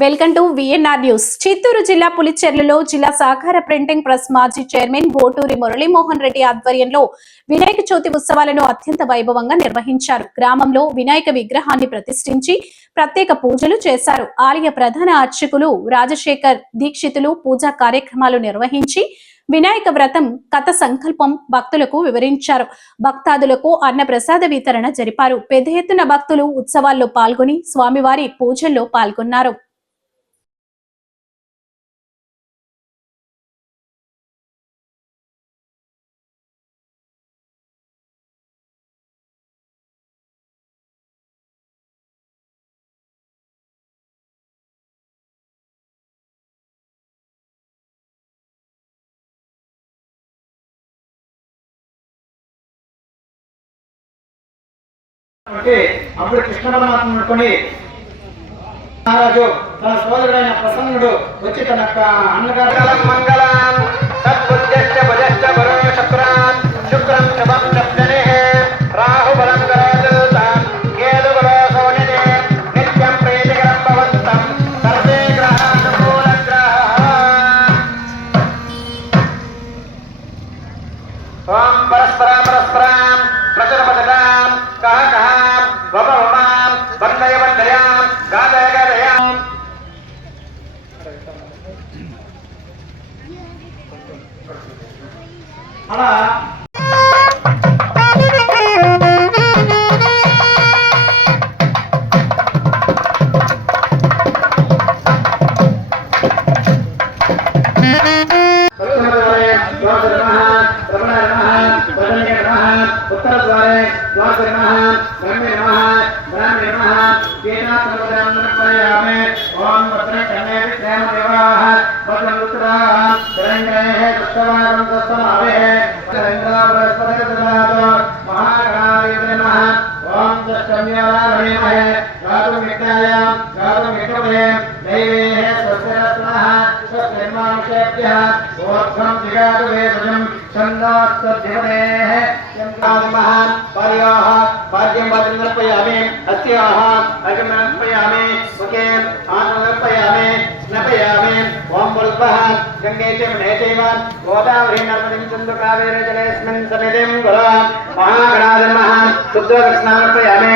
Welcome to VNR news. Chittoor జిల్లా పులిచెర్లలో జిల్లా సహకార ప్రింటింగ్ ప్రెస్ మాజీ చైర్మన్ గోటూరి మురళీమోహన్ రెడ్డి ఆధ్వర్యంలో వినాయక చవితి ఉత్సవాలను అత్యంత వైభవంగా నిర్వహించారు. గ్రామంలో వినాయక విగ్రహాన్ని ప్రతిష్ఠించి ప్రత్యేక పూజలు చేశారు. ఆలయ ప్రధాన అర్చకులు రాజశేఖర్ దీక్షితులు పూజా కార్యక్రమాలు నిర్వహించి వినాయక వ్రతం కథ సంకల్పం భక్తులకు వివరించారు. భక్తాదులకు అన్న ప్రసాద వితరణ జరిపారు. పెద్ద ఎత్తున భక్తులు ఉత్సవాల్లో పాల్గొని స్వామివారి పూజల్లో పాల్గొన్నారు. అప్పుడు కృష్ణ పరమాత్మ అనుకుని మహారాజు తన సోదరుడైన ప్రసన్నుడు వచ్చి తన అన్నగారు మంగళం సద్బుద్ధశ్చ భుజశ్చ వరో శుక్రాన్ శుక్రం శుభం శబ్దనే రాహు బలం గరోదూతం కేతు బలో సోనినే నిత్యం ప్రీతికరం భవంతం సర్వే గ్రహానుకూల గ్రహాః. ఓం పరస్పరాం ప్రచురపదతాం కహ కహాం వపవమాం వందయ వందయాం గాదయ గాదయాం. అలా उत्तर द्वारे द्वादश नमः ब्रह्मे नमः ब्रह्मे नमः केनात्मकं नमस्कारयामि. ओम भद्रकर्णे विद्याम देवाः भद्रं उत्तराः शरण्येः कृष्णवारं तस्मावे शरण्यवरस्पतिकदनातो महागणाय नमः. ओम दशम्याराधनेमहे गातुमित्याय गातुमित्तवे दैवेः स्वस्तिरत्नः स्वस्तिर्मानुषेभ्यः ओत्थं जिगातु वेदजं छन्दोस्तद्धिपतेः महान पर्याः भाग्यं भद्रनर्पयामि अस्याः अगमनर्पयामि मुखे आत्मनर्पयामि स्नपयामि. ओम पुष्पः गंगे च मने चैव गोदावरी नर्मदीं सिन्धु कावेरी जलेऽस्मिन् सन्निधिं कुरु. महागणाधिपः शुद्धकृष्णार्पयामि.